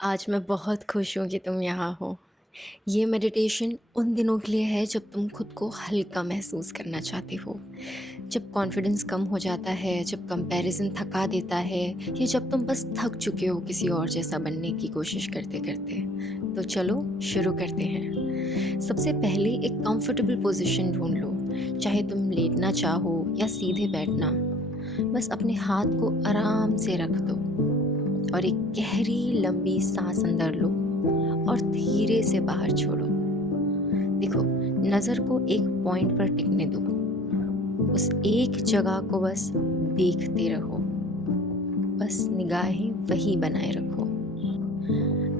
आज मैं बहुत खुश हूँ कि तुम यहाँ हो। ये मेडिटेशन उन दिनों के लिए है जब तुम खुद को हल्का महसूस करना चाहते हो, जब कॉन्फिडेंस कम हो जाता है, जब कंपैरिजन थका देता है या जब तुम बस थक चुके हो किसी और जैसा बनने की कोशिश करते करते। तो चलो शुरू करते हैं। सबसे पहले एक कंफर्टेबल पोजीशन ढूंढ लो, चाहे तुम लेटना चाहो या सीधे बैठना। बस अपने हाथ को आराम से रख दो और एक गहरी लंबी सांस अंदर लो और धीरे से बाहर छोड़ो। देखो, नज़र को एक पॉइंट पर टिकने दो। उस एक जगह को बस देखते रहो, बस निगाहें वही बनाए रखो।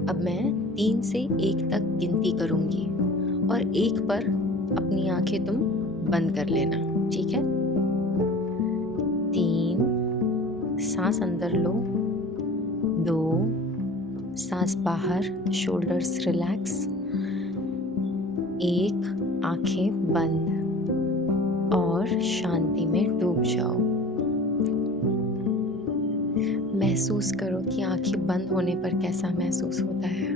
अब मैं 3 से 1 तक गिनती करूंगी और 1 पर अपनी आंखें तुम बंद कर लेना, ठीक है? 3, सांस अंदर लो। 2, सांस बाहर, शोल्डर्स रिलैक्स। 1, आंखें बंद और शांति में डूब जाओ। महसूस करो कि आंखें बंद होने पर कैसा महसूस होता है।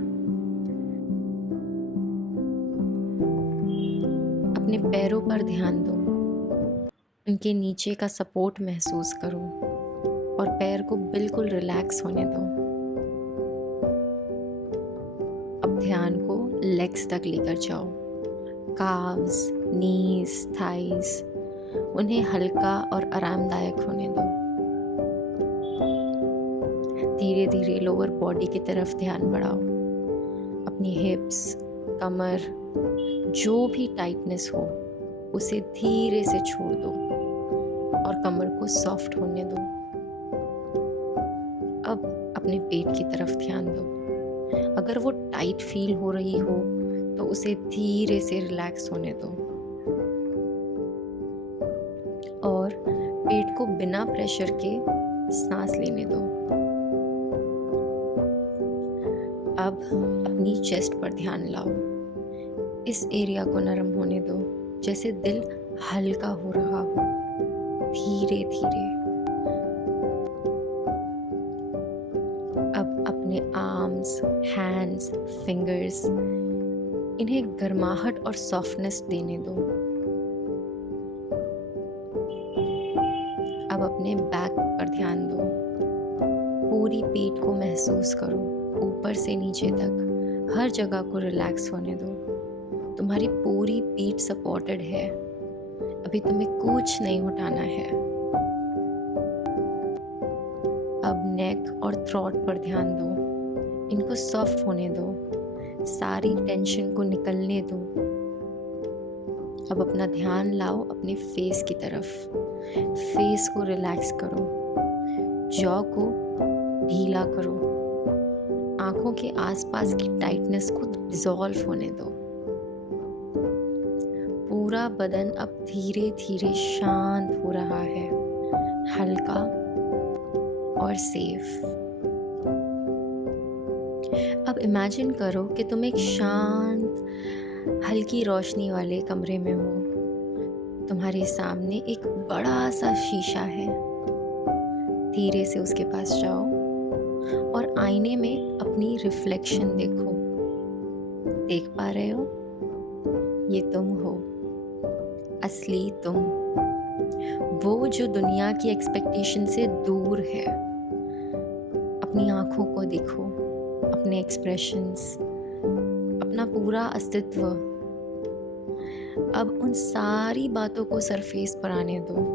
अपने पैरों पर ध्यान दो, उनके नीचे का सपोर्ट महसूस करो और पैर को बिल्कुल रिलैक्स होने दो। अब ध्यान को लेग्स तक लेकर जाओ, काव्स, नीज, थाइस, उन्हें हल्का और आरामदायक होने दो। धीरे धीरे लोअर बॉडी की तरफ ध्यान बढ़ाओ। अपनी हिप्स, कमर, जो भी टाइटनेस हो उसे धीरे से छोड़ दो और कमर को सॉफ्ट होने दो। अब अपने पेट की तरफ ध्यान दो। अगर वो टाइट फील हो रही हो तो उसे धीरे से रिलैक्स होने दो और पेट को बिना प्रेशर के सांस लेने दो। अब अपनी चेस्ट पर ध्यान लाओ। इस एरिया को नरम होने दो, जैसे दिल हल्का हो रहा हो, धीरे धीरे। अब अपने आर्म्स, हैंड्स, फिंगर्स, इन्हें गर्माहट और सॉफ्टनेस देने दो। अब अपने बैक पर ध्यान दो। पूरी पीठ को महसूस करो, ऊपर से नीचे तक हर जगह को रिलैक्स होने दो। तुम्हारी पूरी पीठ सपोर्टेड है, अभी तुम्हें कुछ नहीं उठाना है। अब नेक और थ्रोट पर ध्यान दो, इनको सॉफ्ट होने दो, सारी टेंशन को निकलने दो। अब अपना ध्यान लाओ अपने फेस की तरफ। फेस को रिलैक्स करो, जॉ को ढीला करो, आंखों के आसपास की टाइटनेस को डिसॉल्व होने दो। पूरा बदन अब धीरे धीरे शांत हो रहा है, हल्का और सेफ। अब इमेजिन करो कि तुम एक शांत, हल्की रोशनी वाले कमरे में हो। तुम्हारे सामने एक बड़ा सा शीशा है। धीरे से उसके पास जाओ और आईने में अपनी रिफ्लेक्शन देखो। देख पा रहे हो? ये तुम हो, असली तुम, वो जो दुनिया की एक्सपेक्टेशन से दूर है। अपनी आंखों को देखो, अपने एक्सप्रेशंस, अपना पूरा अस्तित्व। अब उन सारी बातों को सरफेस पर आने दो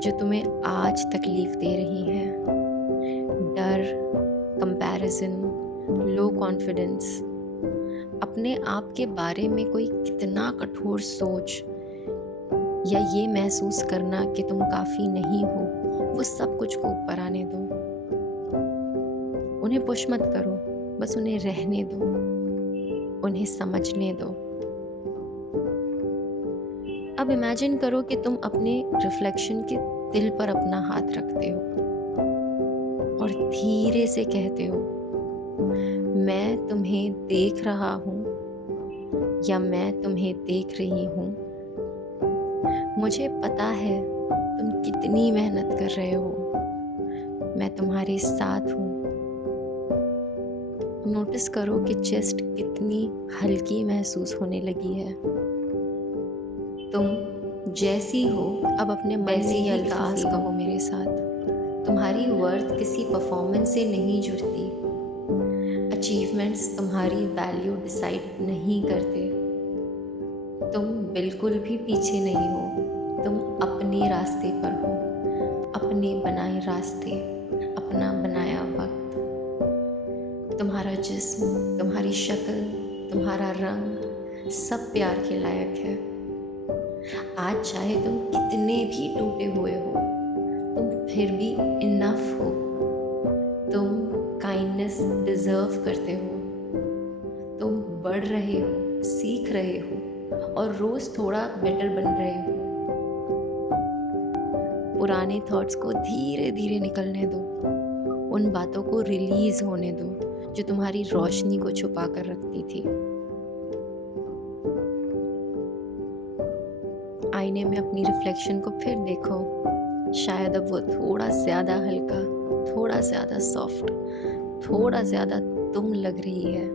जो तुम्हें आज तकलीफ दे रही हैं। डर, कंपैरिजन, लो कॉन्फिडेंस, अपने आप के बारे में कोई कितना कठोर सोच या ये महसूस करना कि तुम काफ़ी नहीं हो, वो सब कुछ को ऊपर आने दो। उन्हें पुश मत करो, बस उन्हें रहने दो, उन्हें समझने दो। अब इमेजिन करो कि तुम अपने रिफ्लेक्शन के दिल पर अपना हाथ रखते हो और धीरे से कहते हो, मैं तुम्हें देख रहा हूँ या मैं तुम्हें देख रही हूँ। मुझे पता है तुम कितनी मेहनत कर रहे हो, मैं तुम्हारे साथ हूँ। नोटिस करो कि चेस्ट कितनी हल्की महसूस होने लगी है। तुम जैसी हो अब अपने मन में ये अल्फाज कहो मेरे साथ। तुम्हारी वर्थ किसी परफॉर्मेंस से नहीं जुड़ती। अचीवमेंट्स तुम्हारी वैल्यू डिसाइड नहीं करते। तुम बिल्कुल भी पीछे नहीं हो। तुम अपने रास्ते पर हो, अपने बनाए रास्ते, अपना बनाया वक्त। तुम्हारा जिस्म, तुम्हारी शक्ल, तुम्हारा रंग सब प्यार के लायक है। आज चाहे तुम कितने भी टूटे हुए हो, तुम फिर भी इनफ हो। तुम काइंडनेस डिजर्व करते हो। तुम बढ़ रहे हो, सीख रहे हो और रोज थोड़ा बेटर बन रहे हो। पुराने थॉट्स को धीरे धीरे निकलने दो। उन बातों को रिलीज होने दो जो तुम्हारी रोशनी को छुपा कर रखती थी। आईने में अपनी रिफ्लेक्शन को फिर देखो। शायद अब वो थोड़ा ज़्यादा हल्का, थोड़ा ज़्यादा सॉफ्ट, थोड़ा ज़्यादा तुम लग रही है।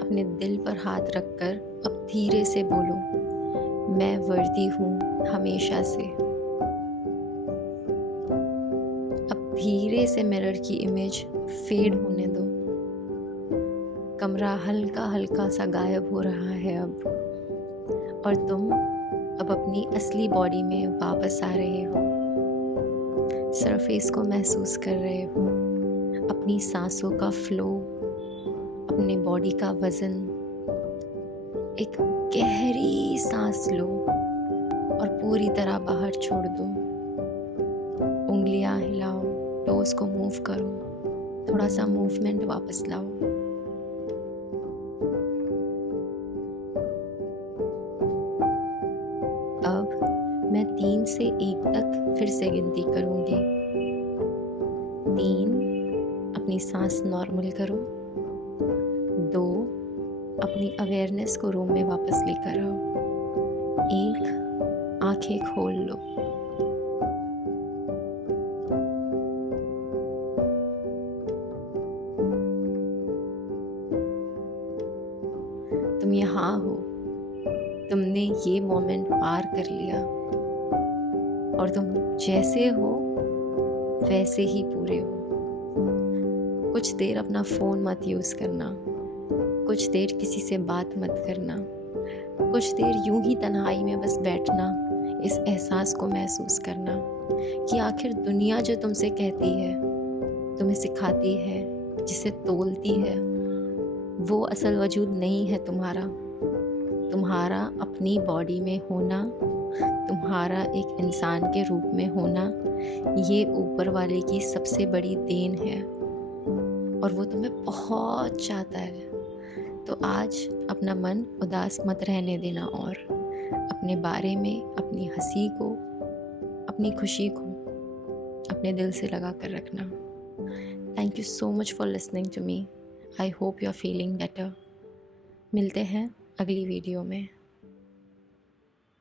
अपने दिल पर हाथ रखकर अब धीरे से बोलो, मैं वर्दी हूँ हमेशा से। अब धीरे से मिरर की इमेज फेड होने दो। कमरा हल्का हल्का सा गायब हो रहा है अब, और तुम अब अपनी असली बॉडी में वापस आ रहे हो। सरफेस को महसूस कर रहे हो, अपनी सांसों का फ्लो, अपने बॉडी का वजन। एक गहरी सांस लो और पूरी तरह बाहर छोड़ दो। उंगलियां हिलाओ, टोस को मूव करो, थोड़ा सा मूवमेंट वापस लाओ। अब मैं 3 से 1 तक फिर से गिनती करूंगी। 3, अपनी सांस नॉर्मल करो। 2, अपनी अवेयरनेस को रूम में वापस लेकर आओ। 1, आंखें खोल लो। तुम यहाँ हो, तुमने ये मोमेंट पार कर लिया और तुम जैसे हो वैसे ही पूरे हो। कुछ देर अपना फ़ोन मत यूज़ करना, कुछ देर किसी से बात मत करना, कुछ देर यूं ही तन्हाई में बस बैठना, इस एहसास को महसूस करना कि आखिर दुनिया जो तुमसे कहती है, तुम्हें सिखाती है, जिसे तोलती है, वो असल वजूद नहीं है तुम्हारा। तुम्हारा अपनी बॉडी में होना, तुम्हारा एक इंसान के रूप में होना, ये ऊपर वाले की सबसे बड़ी देन है और वो तुम्हें बहुत चाहता है। तो आज अपना मन उदास मत रहने देना और अपने बारे में, अपनी हंसी को, अपनी खुशी को अपने दिल से लगा कर रखना। Thank you so much for listening to me. I hope you are feeling better. मिलते हैं अगली वीडियो में।